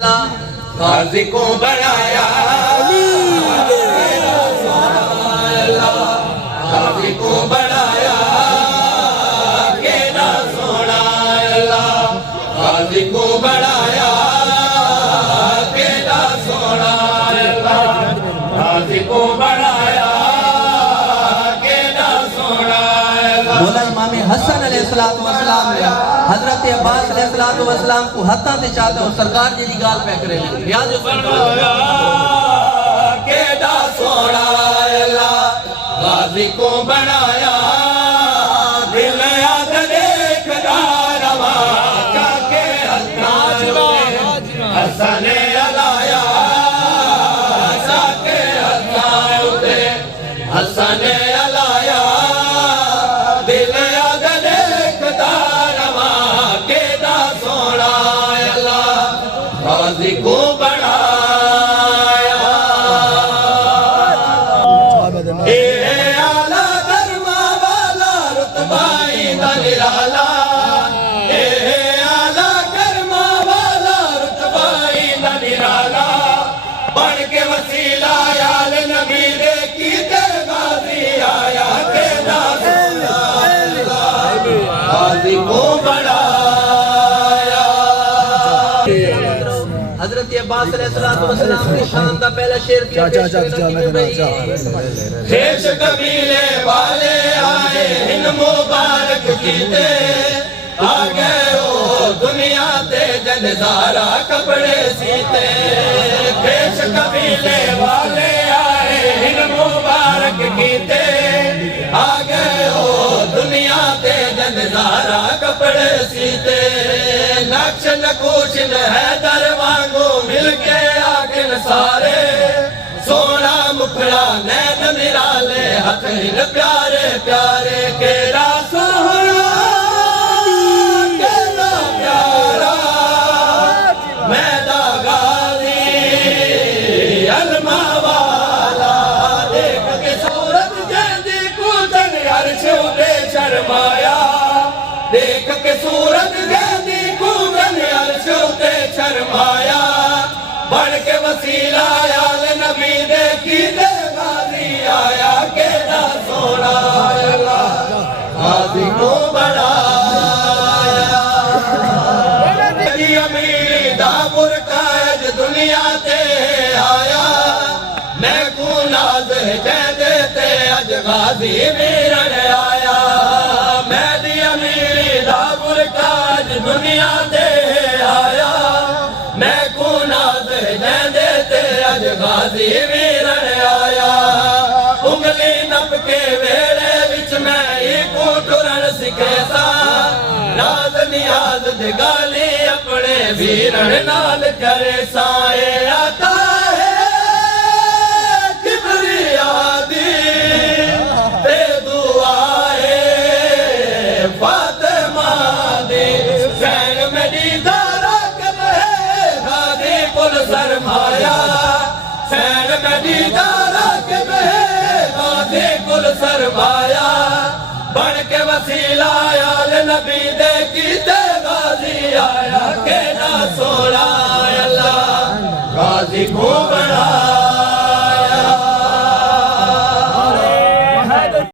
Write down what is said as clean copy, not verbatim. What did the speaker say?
गाजी को बनाया गाजी को बनाया के ना सोना गाजी को बनाया के ना सोना गाजी को बनाया के ना सोना बोला इमाम हसन अलैहिस्सलाम ने हजरत अब्बास अलैहिस्सलाम को हत्ता से चाहते हो सरकार जी दी गाल पे करे याद बनाया के ना सोना गाजी को बनाया दिल याद देखदा रवा के हसन अलाया के हसन अलाया दिल याद देखदा रवा के ना सोना गाजी को हजरत अब्बास अलैहिस्सलाम की शान का पहला शेर देश कबीले वाले आए इन मुबारक कीते आ गए ओ दुनिया ते जनजारा कपड़े सीते देश कबीले वाले आए इन मुबारक कीते आ गए ओ दुनिया ते जनजारा कपड़े सीते नक्श नकुश है दर वांगू मिलके आखिर सारे सोना मुखड़ा नैन निराले हथ हिल प्यारे प्यारे केरा सोहना केरा प्यारा मैदा गाली अलमा वाला देख के सूरत जैदी कूचन अर्श उठे शर्माया देख के सूरत जैदी कूचन अर्श उठे शर्माया बढ़ के वसीला आल नबी देखी दे गाजी आया के ना सोना गाजी को बनाया अमीरी दा बुरकाज दुनिया ते आया मैं को नाज कह देते अज गाजी मीरन आया मैं दी अमीरी दा बुरकाज दुनिया ते आया मैं को नाज देते अज गाजी वीरन आया उंगली नप के वेड़े विच मैं को टुरन सिखे सा नाज नियाज दे गाली अपने वीरन नाल करे साए आता है किबरिया दी ते दुआए फातिमा दी सैन मेरी सरमाया सैन नदी दारा के गाजी कुल सरमाया बन के वसीला आल नबी दे कीते गाजी आया के ना सोना अल्लाह गाजी को बना